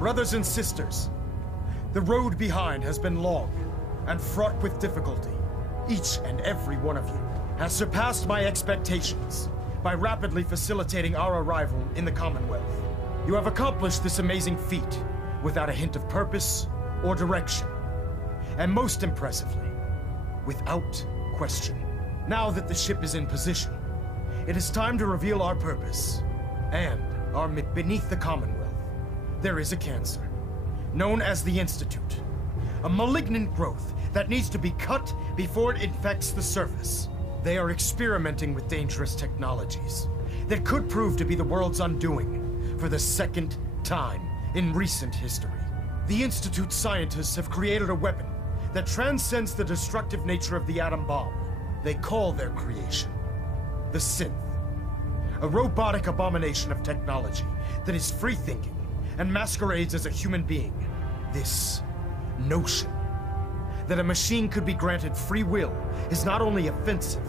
Brothers and sisters, the road behind has been long and fraught with difficulty. Each and every one of you has surpassed my expectations by rapidly facilitating our arrival in the Commonwealth. You have accomplished this amazing feat without a hint of purpose or direction. And most impressively, without question. Now that the ship is in position, it is time to reveal our purpose and our beneath the Commonwealth. There is a cancer, known as the Institute. A malignant growth that needs to be cut before it infects the surface. They are experimenting with dangerous technologies that could prove to be the world's undoing for the second time in recent history. The Institute scientists have created a weapon that transcends the destructive nature of the atom bomb. They call their creation the Synth. A robotic abomination of technology that is free-thinking and masquerades as a human being. This notion that a machine could be granted free will is not only offensive,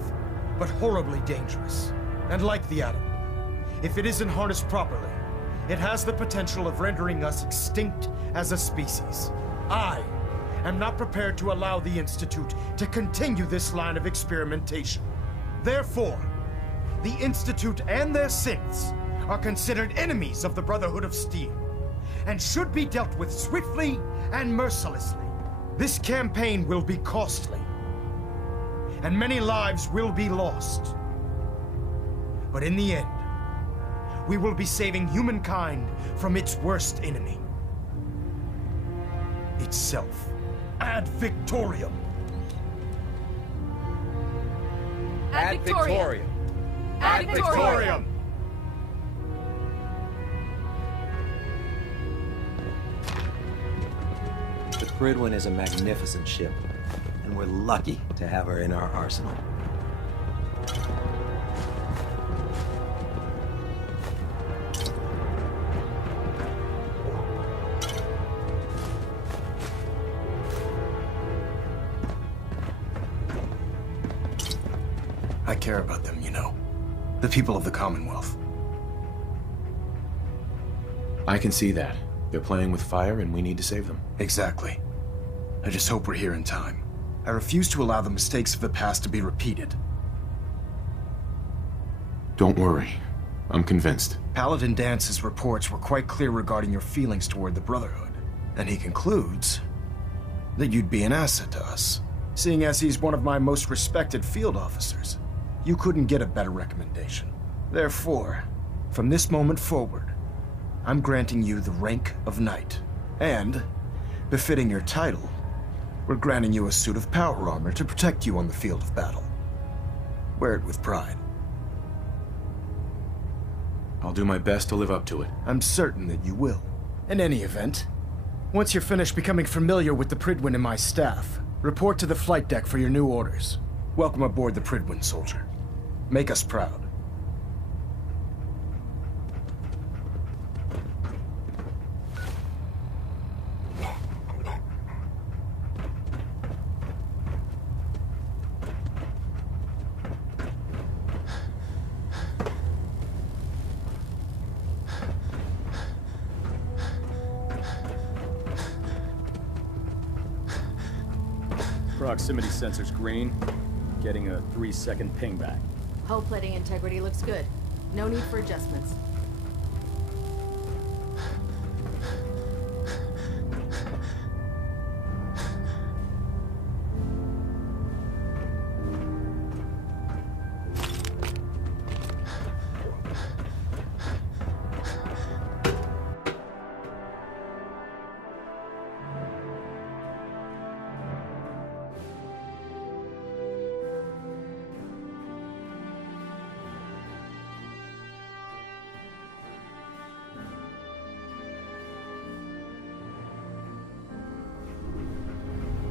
but horribly dangerous. And like the atom, if it isn't harnessed properly, it has the potential of rendering us extinct as a species. I am not prepared to allow the Institute to continue this line of experimentation. Therefore, the Institute and their synths are considered enemies of the Brotherhood of Steel, and should be dealt with swiftly and mercilessly. This campaign will be costly, and many lives will be lost. But in the end, we will be saving humankind from its worst enemy. Itself. Ad Victoriam! Ad Victoriam! Ad Victoriam! The Pridwin is a magnificent ship, and we're lucky to have her in our arsenal. I care about them, you know. The people of the Commonwealth. I can see that. They're playing with fire and we need to save them. Exactly. I just hope we're here in time. I refuse to allow the mistakes of the past to be repeated. Don't worry. I'm convinced. Paladin Dance's reports were quite clear regarding your feelings toward the Brotherhood. And he concludes that you'd be an asset to us. Seeing as he's one of my most respected field officers, you couldn't get a better recommendation. Therefore, from this moment forward, I'm granting you the rank of Knight. And, befitting your title, we're granting you a suit of power armor to protect you on the field of battle. Wear it with pride. I'll do my best to live up to it. I'm certain that you will. In any event, once you're finished becoming familiar with the Pridwin and my staff, report to the flight deck for your new orders. Welcome aboard the Pridwin, soldier. Make us proud. Proximity sensor's green. Getting a 3-second ping back. Hull plating integrity looks good. No need for adjustments.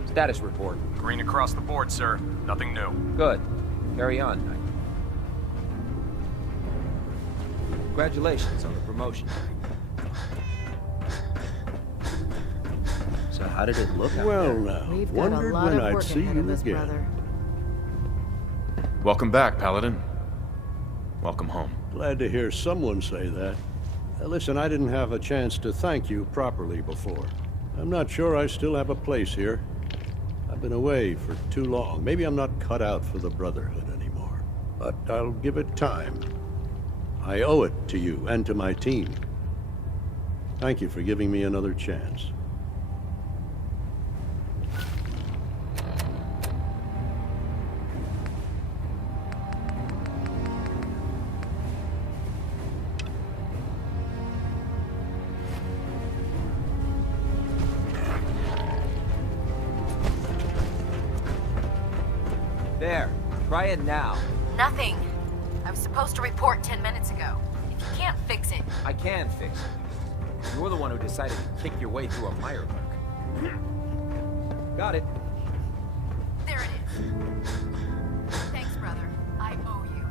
Status report. Green across the board, sir. Nothing new. Good. Carry on, Knight. Congratulations on the promotion. So how did it look out Well, there? now, We've got a wondered lot when of I'd work see ahead of you us, again. brother. Welcome back, Paladin. Welcome home. Glad to hear someone say that. Listen, I didn't have a chance to thank you properly before. I'm not sure I still have a place here. I've been away for too long. Maybe I'm not cut out for the Brotherhood anymore. But I'll give it time. I owe it to you and to my team. Thank you for giving me another chance. There. Try it now. Nothing. I was supposed to report 10 minutes ago. If you can't fix it... I can fix it. You're the one who decided to kick your way through a mire lurk. Got it. There it is. Thanks, brother. I owe you.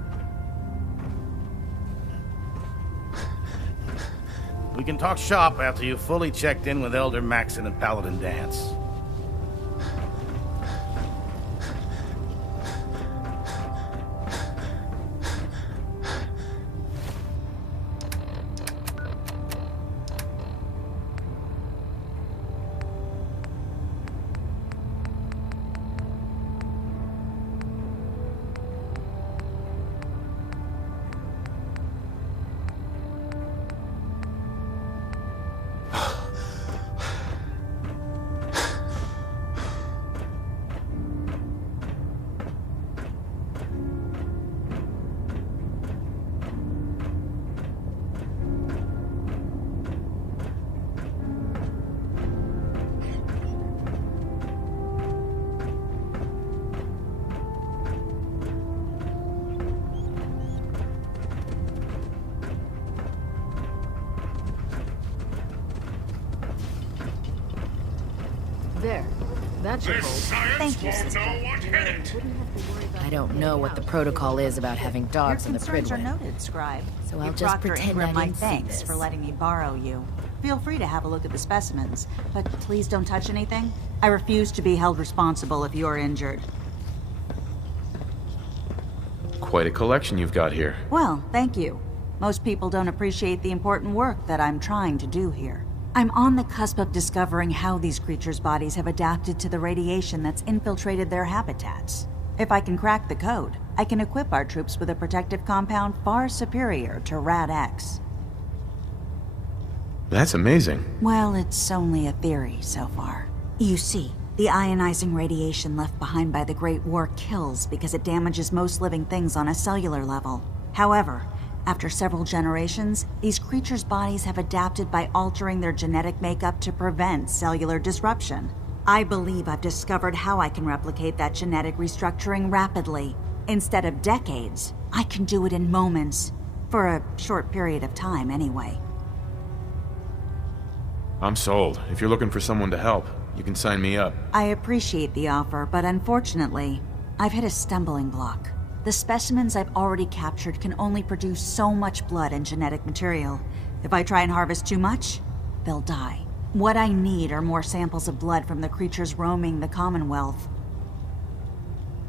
We can talk shop after you've fully checked in with Elder Maxon and Paladin Dance. There. That should hold. Thank you, sister. I don't know what the protocol is about having dogs in the concerns are Pridwin. noted, Scribe. So I'll Give just Proctor pretend Ingram I my didn't see thanks this. for letting me borrow you. Feel free to have a look at the specimens, but please don't touch anything. I refuse to be held responsible if you are injured. Quite a collection you've got here. Well, thank you. Most people don't appreciate the important work that I'm trying to do here. I'm on the cusp of discovering how these creatures' bodies have adapted to the radiation that's infiltrated their habitats. If I can crack the code, I can equip our troops with a protective compound far superior to Rad-X. That's amazing. Well, it's only a theory so far. You see, the ionizing radiation left behind by the Great War kills because it damages most living things on a cellular level. However, after several generations, these creatures' bodies have adapted by altering their genetic makeup to prevent cellular disruption. I believe I've discovered how I can replicate that genetic restructuring rapidly. Instead of decades, I can do it in moments. For a short period of time, anyway. I'm sold. If you're looking for someone to help, you can sign me up. I appreciate the offer, but unfortunately, I've hit a stumbling block. The specimens I've already captured can only produce so much blood and genetic material. If I try and harvest too much, they'll die. What I need are more samples of blood from the creatures roaming the Commonwealth.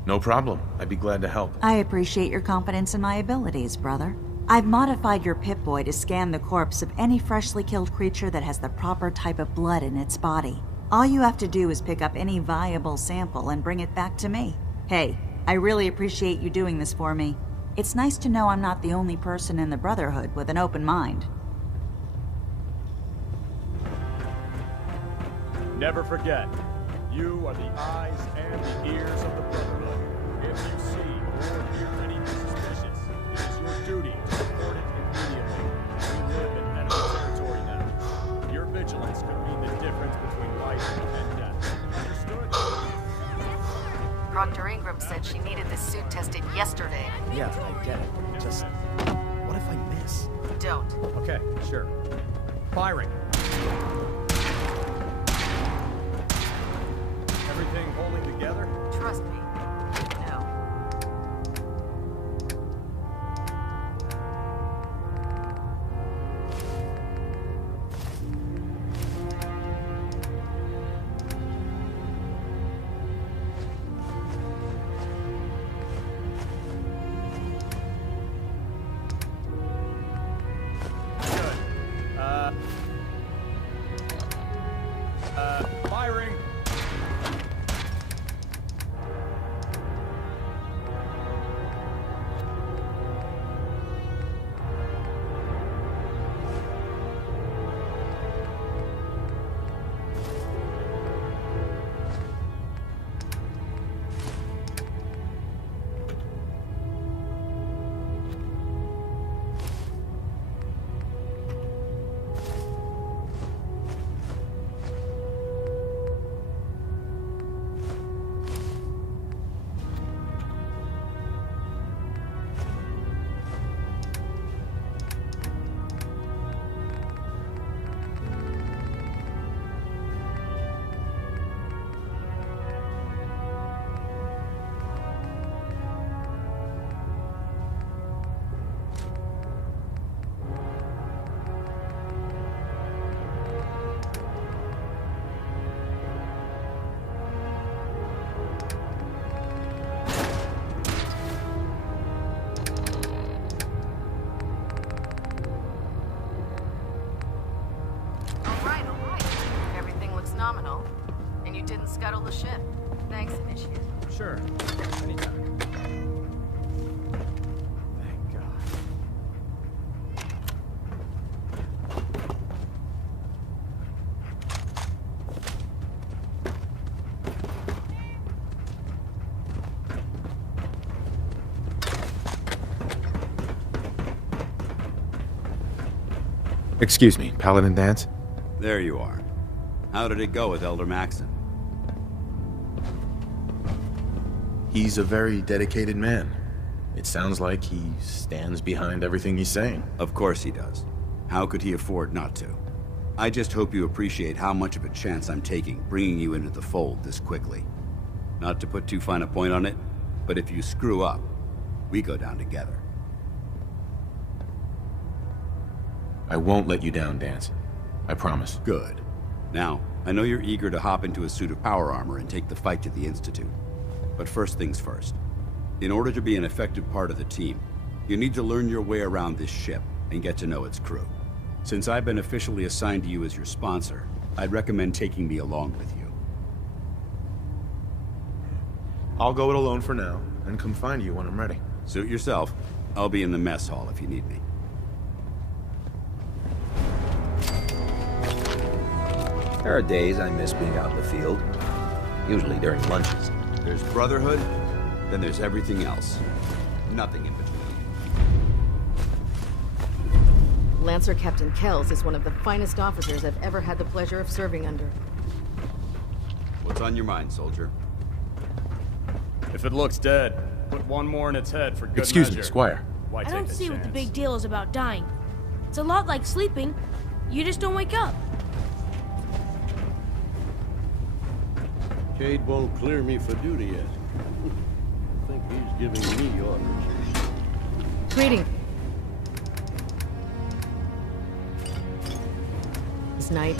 No problem. I'd be glad to help. I appreciate your confidence in my abilities, brother. I've modified your Pip-Boy to scan the corpse of any freshly killed creature that has the proper type of blood in its body. All you have to do is pick up any viable sample and bring it back to me. Hey, I really appreciate you doing this for me. It's nice to know I'm not the only person in the Brotherhood with an open mind. Never forget, you are the eyes and the ears of the Brotherhood. If you see or hear anything suspicious, it is your duty to report it immediately. We live in enemy territory now. Your vigilance could mean the difference between life and death. Understood? Proctor Ingram said she needed this suit tested yesterday. Yeah, I get it. Just... what if I miss? Don't. Okay, sure. Firing. Everything holding together? Trust me. No. scuttle the ship. Thanks, Initiate. Sure. Anytime. Thank God. Excuse me, Paladin Dance? There you are. How did it go with Elder Maxon? He's a very dedicated man. It sounds like he stands behind everything he's saying. Of course he does. How could he afford not to? I just hope you appreciate how much of a chance I'm taking bringing you into the fold this quickly. Not to put too fine a point on it, but if you screw up, we go down together. I won't let you down, Dance. I promise. Good. Now, I know you're eager to hop into a suit of power armor and take the fight to the Institute. But first things first. In order to be an effective part of the team, you need to learn your way around this ship and get to know its crew. Since I've been officially assigned to you as your sponsor, I'd recommend taking me along with you. I'll go it alone for now, and come find you when I'm ready. Suit yourself. I'll be in the mess hall if you need me. There are days I miss being out in the field. Usually during lunches. There's Brotherhood, then there's everything else. Nothing in between. Lancer Captain Kells is one of the finest officers I've ever had the pleasure of serving under. What's on your mind, soldier? If it looks dead, put one more in its head for good Excuse measure. me, Squire. Why I take don't the see what the chance? big deal is about dying. It's a lot like sleeping. You just don't wake up. Cade won't clear me for duty yet. I think he's giving me orders. Greeting. This night.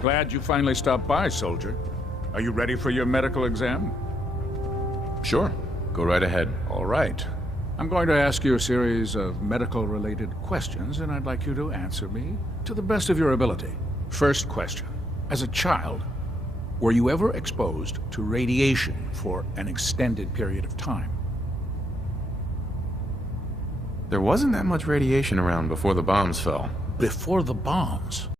Glad you finally stopped by, soldier. Are you ready for your medical exam? Sure. Go right ahead. All right. I'm going to ask you a series of medical-related questions, and I'd like you to answer me to the best of your ability. First question. As a child, were you ever exposed to radiation for an extended period of time? There wasn't that much radiation around before the bombs fell. Before the bombs?